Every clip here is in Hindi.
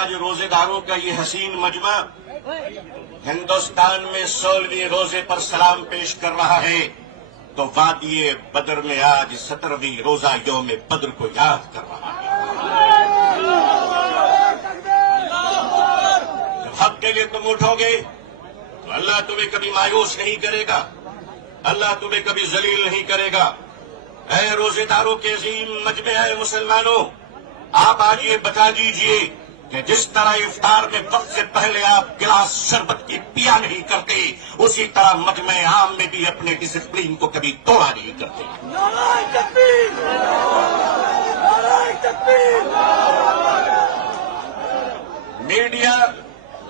आज रोजेदारों का ये हसीन मजमा हिंदुस्तान में 16वीं रोजे पर सलाम पेश कर रहा है, तो वादिये बदर में आज 17वीं रोजा यौम बद्र को याद कर रहा है। जब हक के लिए तुम उठोगे तो अल्लाह तुम्हें कभी मायूस नहीं करेगा, अल्लाह तुम्हें कभी जलील नहीं करेगा। ऐ रोजेदारों के अजीम मजमे, ऐ मुसलमानों, आप आज ये बता दीजिए कि जिस तरह इफ्तार में वक्त से पहले आप गिलास शरबत की पिया नहीं करते, उसी तरह मजमे आम में भी अपने डिसिप्लिन को कभी तोड़ा नहीं करते। नारे तकबीर, नारे तकबीर।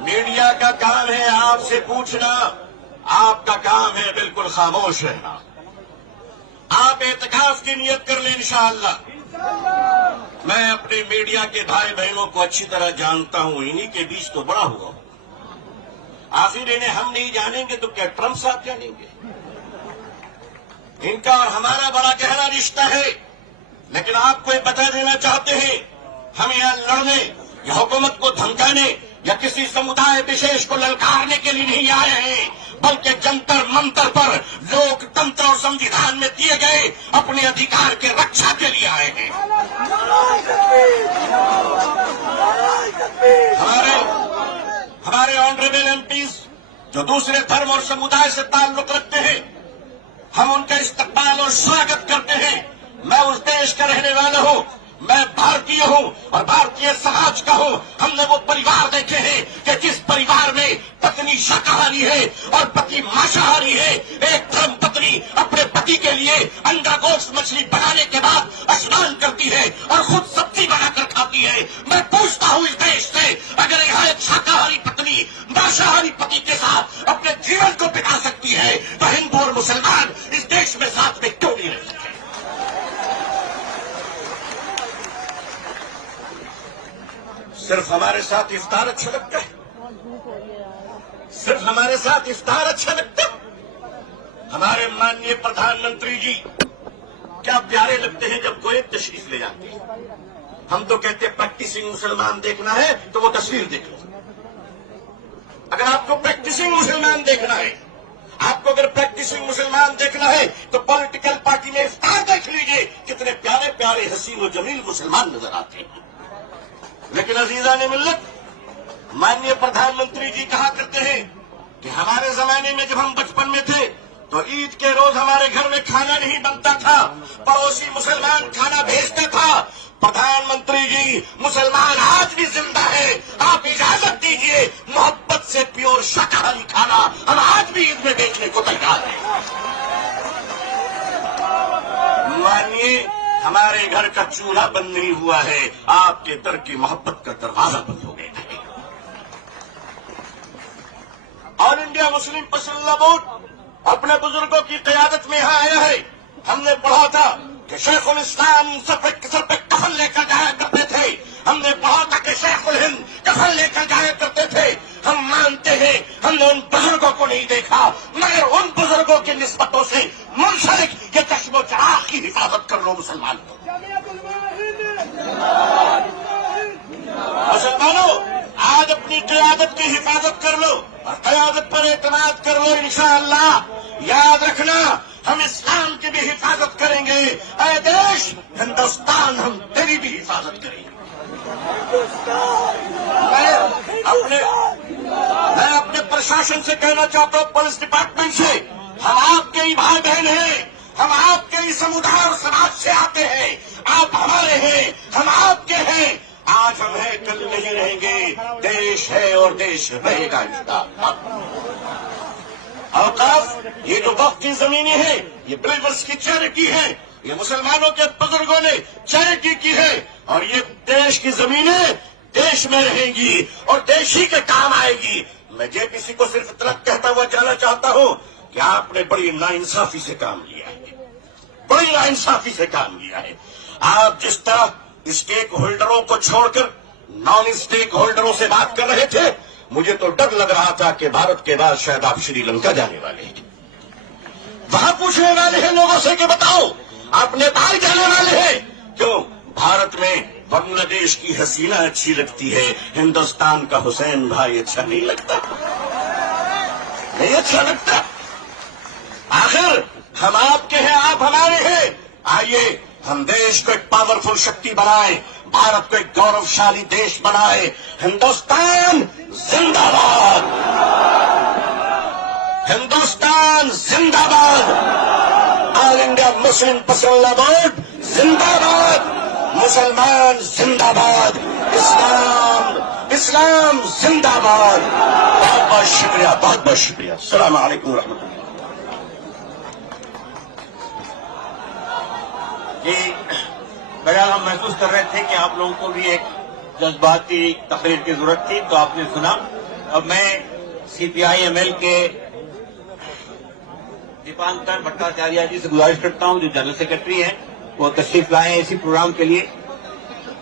मीडिया का काम है आपसे पूछना, आपका काम है बिल्कुल खामोश रहना। आप एतकाफ की नियत कर लें इंशाअल्लाह। मैं अपने मीडिया के भाई बहनों को अच्छी तरह जानता हूं, इन्हीं के बीच तो बड़ा हुआ हूं। आखिर इन्हें हम नहीं जानेंगे तो क्या ट्रंप साहब जानेंगे? इनका और हमारा बड़ा गहरा रिश्ता है। लेकिन आपको ये बता देना चाहते हैं, हम यहां लड़ने या हुकूमत को धमकाने या किसी समुदाय विशेष को ललकारने के लिए नहीं आए हैं, बल्कि जंतर मंतर पर लोकतंत्र और संविधान में दिए गए अपने अधिकार के रक्षा के लिए आए हैं। हमारे ऑनरेबल एमपीज जो दूसरे धर्म और समुदाय से ताल्लुक रखते हैं, हम उनका इस्तकबाल और स्वागत करते हैं। मैं उस देश का रहने वाला हूं, मैं भारतीय हूं और भारतीय समाज का हूं। हमने वो परिवार देखे हैं कि जिस परिवार में पत्नी शाकाहारी है और पति मांसाहारी है। एक धर्म पत्नी अपने पति के लिए अंडा गोश्त मछली बनाने के बाद स्नान करती है और खुद सब्जी बनाकर खाती है। मैं पूछता हूं इस देश से, अगर यहाँ एक शाकाहारी पत्नी मांसाहारी पति के साथ अपने जीवन को बिता सकती है, तो हिंदू और मुसलमान इस देश में साथ में क्यों नहीं रह सकते? सिर्फ हमारे साथ इफ्तार अच्छा लगता है, सिर्फ हमारे साथ इफ्तार अच्छा लगता है। हमारे माननीय प्रधानमंत्री जी क्या प्यारे लगते हैं जब कोई तशरीफ ले जाते हैं। हम तो कहते हैं प्रैक्टिसिंग मुसलमान देखना है तो वो तस्वीर देख लो। अगर आपको प्रैक्टिसिंग मुसलमान देखना है, आपको अगर प्रैक्टिसिंग मुसलमान देखना है तो पॉलिटिकल पार्टी में इफ्तार देख लीजिए, कितने प्यारे प्यारे हसीन और जमील मुसलमान नजर आते हैं। लेकिन अजीजान मिल्लत, माननीय प्रधानमंत्री जी कहा करते हैं कि हमारे जमाने में जब हम बचपन में थे तो ईद के रोज हमारे घर में खाना नहीं बनता था, पड़ोसी मुसलमान खाना भेजता था। प्रधानमंत्री जी, मुसलमान आज भी जिंदा है। आप इजाजत दीजिए, मोहब्बत से प्योर शाकाहारी खाना हम आज भी ईद में बेचने को तैयार हैं। मानिए, हमारे घर का चूल्हा बंद नहीं हुआ है, आपके दर की मोहब्बत का दरवाजा बंद हो गया है। All India Muslim personal board अपने बुजुर्गों की क़यादत में यहां आया है। हमने पढ़ा था कि शेखुल इस्लाम सर पे कफन लेकर जाया करते थे। हमने पढ़ा था कि शेखुल हिंद कफन लेकर जाया करते थे। हम मानते हैं हमने उन बुजुर्गों को नहीं देखा, मगर उन बुजुर्गों की निस्बतों से मुंसलिक ये चश्मो चराग की हिफाजत कर लो मुसलमान। मुसलमानों, आज अपनी क़यादत की हिफाजत कर लो और क़यादत पर एतमाद कर लो। इंशाअल्लाह याद रखना, हम इस्लाम की भी हिफाजत करेंगे। ऐ देश हिंदुस्तान, हम तेरी भी हिफाजत करेंगे। मैं अपने प्रशासन से कहना चाहता हूं, पुलिस डिपार्टमेंट से, हम आपके ही भाई बहन हैं, हम आपके ही समुदाय और समाज से आते हैं। आप हमारे हैं, हम आपके हैं। आज हम हैं, कल नहीं रहेंगे। देश है और देश रहेगा इंशाअल्लाह। औकाफ, ये जो वक्त की जमीनें हैं, ये बिल्वर्स की चैरिटी है, ये मुसलमानों के बुजुर्गों ने चैरिटी की है, और ये देश की जमीनें देश में रहेंगी और देश ही के काम आएगी। मैं जेपीसी को सिर्फ इतना कहता हुआ जाना चाहता हूं कि आपने बड़ी नाइंसाफी से काम लिया है, बड़ी नाइंसाफी से काम लिया है। आप जिस तरह स्टेक होल्डरों को छोड़कर नॉन स्टेक होल्डरों से बात कर रहे थे, मुझे तो डर लग रहा था कि भारत के बाद शायद आप श्रीलंका जाने वाले हैं। वहां पूछने वाले हैं लोगों से कि बताओ आप नेपाल जाने वाले हैं क्यों? भारत में बांग्लादेश की हसीना अच्छी लगती है, हिंदुस्तान का हुसैन भाई अच्छा नहीं लगता, नहीं अच्छा लगता। आखिर हम आपके हैं, आप हमारे हैं। आइए हम देश को एक पावरफुल शक्ति बनाएं, भारत को एक गौरवशाली देश बनाएं। हिंदुस्तान जिंदाबाद, हिंदुस्तान जिंदाबाद, all India Muslim personal board जिंदाबाद, मुसलमान जिंदाबाद, इस्लाम इस्लाम जिंदाबाद। बहुत बहुत शुक्रिया, बहुत बहुत शुक्रिया। अस्सलाम वालेकुम रहमतुल्लाह। बहरहाल हम महसूस कर रहे थे कि आप लोगों को भी एक जज्बाती तकरीर की जरूरत थी, तो आपने सुना। अब मैं सीपीआई एमएल के दीपांकर भट्टाचार्य जी से गुजारिश करता हूं, जो जनरल सेक्रेटरी हैं, वो तशरीफ लाए हैं इसी प्रोग्राम के लिए।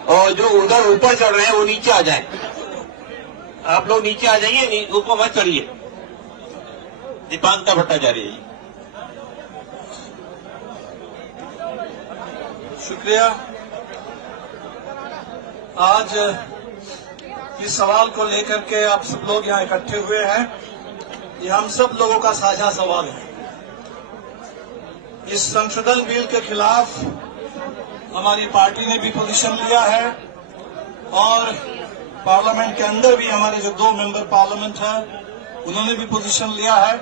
और जो उधर ऊपर चढ़ रहे हैं वो नीचे आ जाएं। आप लोग नीचे आ जाइए, ऊपर मत चढ़िए। दीपांकर भट्टाचार्य जी। शुक्रिया। आज इस सवाल को लेकर के आप सब लोग यहाँ इकट्ठे हुए हैं, ये हम सब लोगों का साझा सवाल है। इस संशोधन बिल के खिलाफ हमारी पार्टी ने भी पोजीशन लिया है और पार्लियामेंट के अंदर भी हमारे जो 2 मेंबर पार्लियामेंट हैं उन्होंने भी पोजीशन लिया है।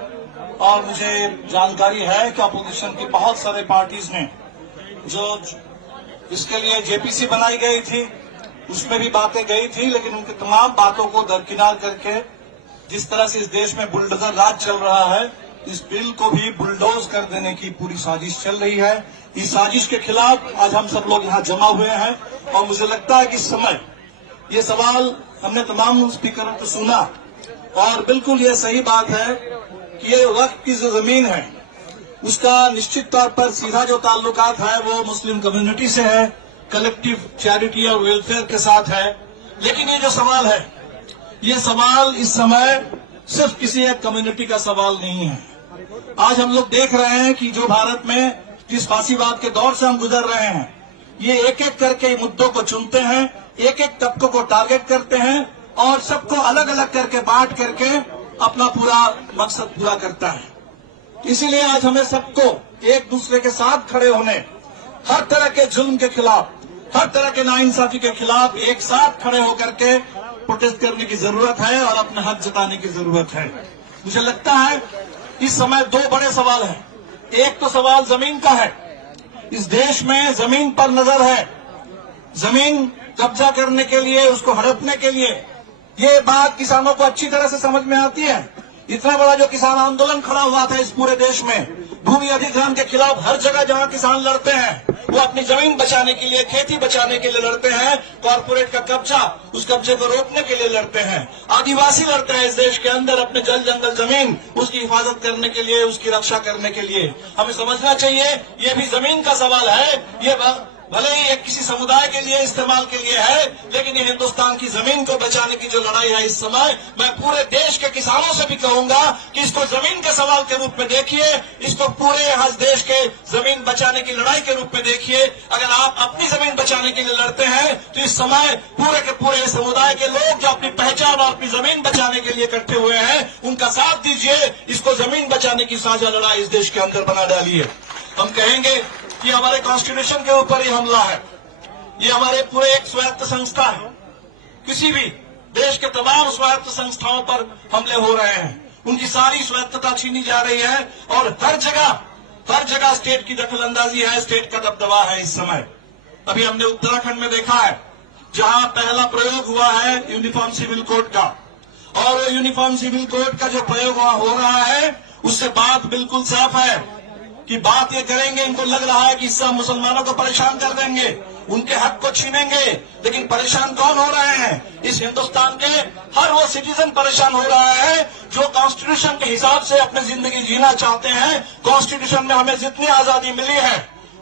और मुझे जानकारी है कि अपोजिशन की बहुत सारे पार्टीज ने जो इसके लिए जेपीसी बनाई गई थी उसमें भी बातें गई थी, लेकिन उनकी तमाम बातों को दरकिनार करके जिस तरह से इस देश में बुलडोजर राज चल रहा है, इस बिल को भी बुलडोज कर देने की पूरी साजिश चल रही है। इस साजिश के खिलाफ आज हम सब लोग यहाँ जमा हुए हैं। और मुझे लगता है कि इस समय ये सवाल हमने तमाम स्पीकरों को सुना और बिल्कुल ये सही बात है कि ये वक्त की जो जमीन है उसका निश्चित तौर पर सीधा जो ताल्लुकात है वो मुस्लिम कम्युनिटी से है, कलेक्टिव चैरिटी और वेलफेयर के साथ है। लेकिन ये जो सवाल है, ये सवाल इस समय सिर्फ किसी एक कम्युनिटी का सवाल नहीं है। आज हम लोग देख रहे हैं कि जो भारत में जिस फांसीवाद के दौर से हम गुजर रहे हैं, ये एक एक करके मुद्दों को चुनते हैं, एक एक तबकों को टारगेट करते हैं और सबको अलग अलग करके बांट करके अपना पूरा मकसद पूरा करता है। इसीलिए आज हमें सबको एक दूसरे के साथ खड़े होने, हर तरह के जुल्म के खिलाफ, हर तरह के नाइंसाफी के खिलाफ एक साथ खड़े होकर के प्रोटेस्ट करने की जरूरत है और अपना हक जताने की जरूरत है। मुझे लगता है इस समय 2 बड़े सवाल हैं। एक तो सवाल जमीन का है। इस देश में जमीन पर नजर है, जमीन कब्जा करने के लिए, उसको हड़पने के लिए। ये बात किसानों को अच्छी तरह से समझ में आती है। इतना बड़ा जो किसान आंदोलन खड़ा हुआ था इस पूरे देश में, भूमि अधिग्रहण के खिलाफ, हर जगह जहां किसान लड़ते हैं वो अपनी जमीन बचाने के लिए, खेती बचाने के लिए लड़ते हैं, कॉर्पोरेट का कब्जा, उस कब्जे को रोकने के लिए लड़ते हैं। आदिवासी लड़ते हैं इस देश के अंदर अपने जल जंगल जमीन, उसकी हिफाजत करने के लिए, उसकी रक्षा करने के लिए। हमें समझना चाहिए ये भी जमीन का सवाल है। ये भले ही एक किसी समुदाय के लिए इस्तेमाल के लिए है, लेकिन ये हिंदुस्तान की जमीन को बचाने की जो लड़ाई है इस समय, मैं पूरे देश के किसानों से भी कहूंगा कि इसको जमीन के सवाल के रूप में देखिए, इसको पूरे आज देश के जमीन बचाने की लड़ाई के रूप में देखिए। अगर आप अपनी जमीन बचाने के लिए लड़ते हैं तो इस समय पूरे के पूरे समुदाय के लोग जो अपनी पहचान और अपनी जमीन बचाने के लिए इकट्ठे हुए हैं उनका साथ दीजिए। इसको जमीन बचाने की साझा लड़ाई इस देश के अंदर बना डालिए। हम कहेंगे कि हमारे कॉन्स्टिट्यूशन के ऊपर ही हमला है, ये हमारे पूरे एक स्वायत्त संस्था है। किसी भी देश के तमाम स्वायत्त संस्थाओं पर हमले हो रहे हैं, उनकी सारी स्वायत्तता छीनी जा रही है और हर जगह स्टेट की दखलंदाजी है, स्टेट का दबदबा है इस समय। अभी हमने उत्तराखंड में देखा है जहां पहला प्रयोग हुआ है यूनिफॉर्म सिविल कोड का, और वो यूनिफॉर्म सिविल कोड का जो प्रयोग हो रहा है उससे बात बिल्कुल साफ है कि बात ये करेंगे, इनको लग रहा है कि इससे हम मुसलमानों को परेशान कर देंगे, उनके हक को छीनेंगे। लेकिन परेशान कौन हो रहे हैं? इस हिंदुस्तान के हर वो सिटीजन परेशान हो रहा है जो कॉन्स्टिट्यूशन के हिसाब से अपनी जिंदगी जीना चाहते हैं। कॉन्स्टिट्यूशन में हमें जितनी आजादी मिली है,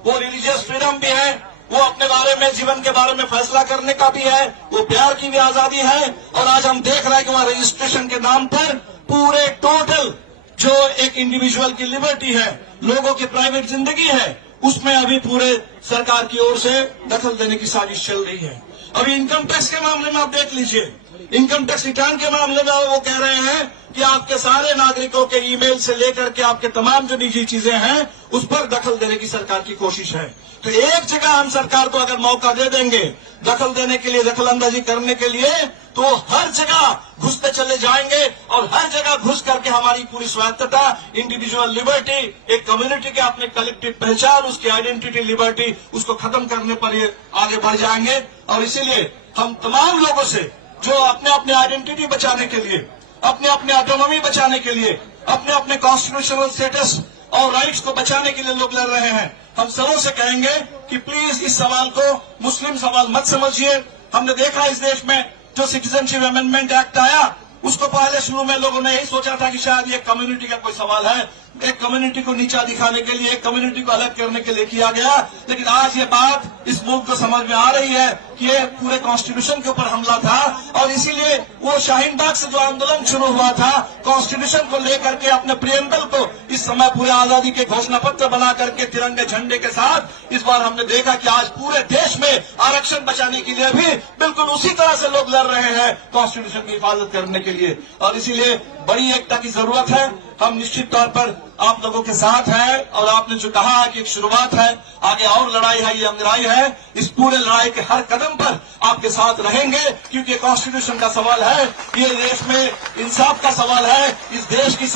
वो रिलीजियस फ्रीडम भी है, वो अपने बारे में, जीवन के बारे में फैसला करने का भी है, वो प्यार की भी आजादी है। और आज हम देख रहे हैं कि वहां रजिस्ट्रेशन के नाम पर पूरे टोटल जो एक इंडिविजुअल की लिबर्टी है, लोगों की प्राइवेट जिंदगी है, उसमें अभी पूरे सरकार की ओर से दखल देने की साजिश चल रही है। अभी इनकम टैक्स के मामले में आप देख लीजिए, इनकम टैक्स रिटर्न के मामले में वो कह रहे हैं कि आपके सारे नागरिकों के ईमेल से लेकर के आपके तमाम जो निजी चीजें हैं उस पर दखल देने की सरकार की कोशिश है। तो एक जगह हम सरकार को अगर मौका दे देंगे दखल देने के लिए, दखल अंदाजी करने के लिए, तो हर जगह घुसते चले जाएंगे और हर जगह घुस करके हमारी पूरी स्वायत्तता, इंडिविजुअल लिबर्टी, एक कम्युनिटी के अपने कलेक्टिव पहचान, उसकी आइडेंटिटी लिबर्टी, उसको खत्म करने पर ये आगे बढ़ जाएंगे। और इसीलिए हम तमाम लोगों से जो अपने अपने आइडेंटिटी बचाने के लिए, अपने अपने ऑटोनॉमी बचाने के लिए, अपने अपने कॉन्स्टिट्यूशनल स्टेटस और राइट्स को बचाने के लिए लोग लड़ रहे हैं, हम सबों से कहेंगे कि प्लीज इस सवाल को मुस्लिम सवाल मत समझिए। हमने देखा इस देश में जो सिटीजनशिप अमेंडमेंट एक्ट आया, उसको पहले शुरू में लोगों ने यही सोचा था कि शायद ये कम्युनिटी का कोई सवाल है, एक कम्युनिटी को नीचा दिखाने के लिए, एक कम्युनिटी को अलग करने के लिए किया गया। लेकिन आज ये बात इस मुल्क को समझ में आ रही है कि ये पूरे कॉन्स्टिट्यूशन के ऊपर हमला था और इसीलिए वो शाहीन बाग से जो आंदोलन शुरू हुआ था कॉन्स्टिट्यूशन को लेकर के, अपने प्रियम्बल को इस समय पूरे आजादी के घोषणा पत्र बना करके तिरंगे झंडे के साथ, इस बार हमने देखा कि आज पूरे देश में आरक्षण बचाने के लिए भी बिल्कुल उसी तरह से लोग लड़ रहे हैं कॉन्स्टिट्यूशन की हिफाजत करने के लिए। और इसीलिए बड़ी एकता की जरूरत है। हम निश्चित तौर पर आप लोगों के साथ हैं और आपने जो कहा है कि एक शुरुआत है, आगे और लड़ाई है, ये लड़ाई है, इस पूरे लड़ाई के हर कदम पर आपके साथ रहेंगे क्योंकि कॉन्स्टिट्यूशन का सवाल है, ये देश में इंसाफ का सवाल है, इस देश की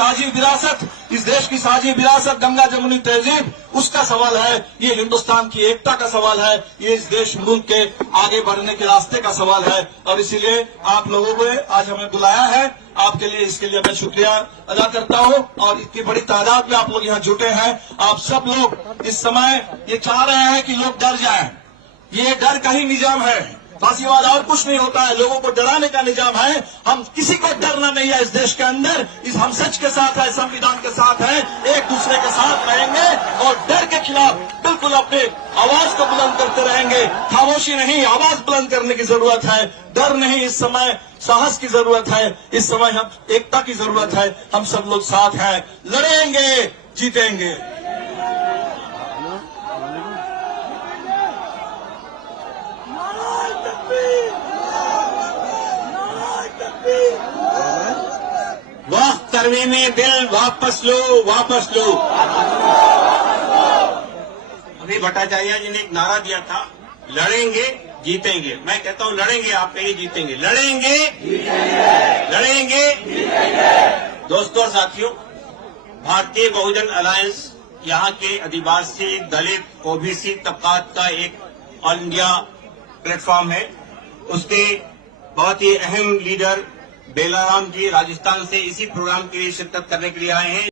साझी विरासत गंगा जमुनी तहजीब उसका सवाल है, ये हिंदुस्तान की एकता का सवाल है, ये इस देश मुल्क के आगे बढ़ने के रास्ते का सवाल है। और इसीलिए आप लोगों को आज हमें बुलाया है, आपके लिए, इसके लिए मैं शुक्रिया अदा करता हूं। और इतनी बड़ी तादाद में आप लोग यहाँ जुटे हैं, आप सब लोग इस समय ये चाह रहे हैं कि लोग डर जाएं, ये डर का ही निजाम है, फांसीवाद और कुछ नहीं होता है, लोगों को डराने का निजाम है। हम किसी को डरना नहीं है इस देश के अंदर, इस हम सच के साथ है, संविधान के साथ है, एक दूसरे के साथ रहेंगे और डर के खिलाफ बिल्कुल अपने आवाज को बुलंद करते रहेंगे। खामोशी नहीं, आवाज बुलंद करने की जरूरत है, डर नहीं, इस समय साहस की जरूरत है, इस समय हम एकता की जरूरत है। हम सब लोग साथ हैं, लड़ेंगे, जीतेंगे। वाह तरमीमी बिल वापस लो, वापस लो। अभी भट्टाचार्य जी ने एक नारा दिया था, लड़ेंगे जीतेंगे। मैं कहता हूं लड़ेंगे, आप कहिए जीतेंगे। लड़ेंगे लड़ेंगे। दोस्तों और साथियों, भारतीय बहुजन अलायंस यहाँ के आदिवासी, दलित, ओबीसी तबकात का एक ऑल इंडिया प्लेटफॉर्म है। उसके बहुत ही अहम लीडर बेलाराम जी राजस्थान से इसी प्रोग्राम के लिए शिरकत करने के लिए आए हैं।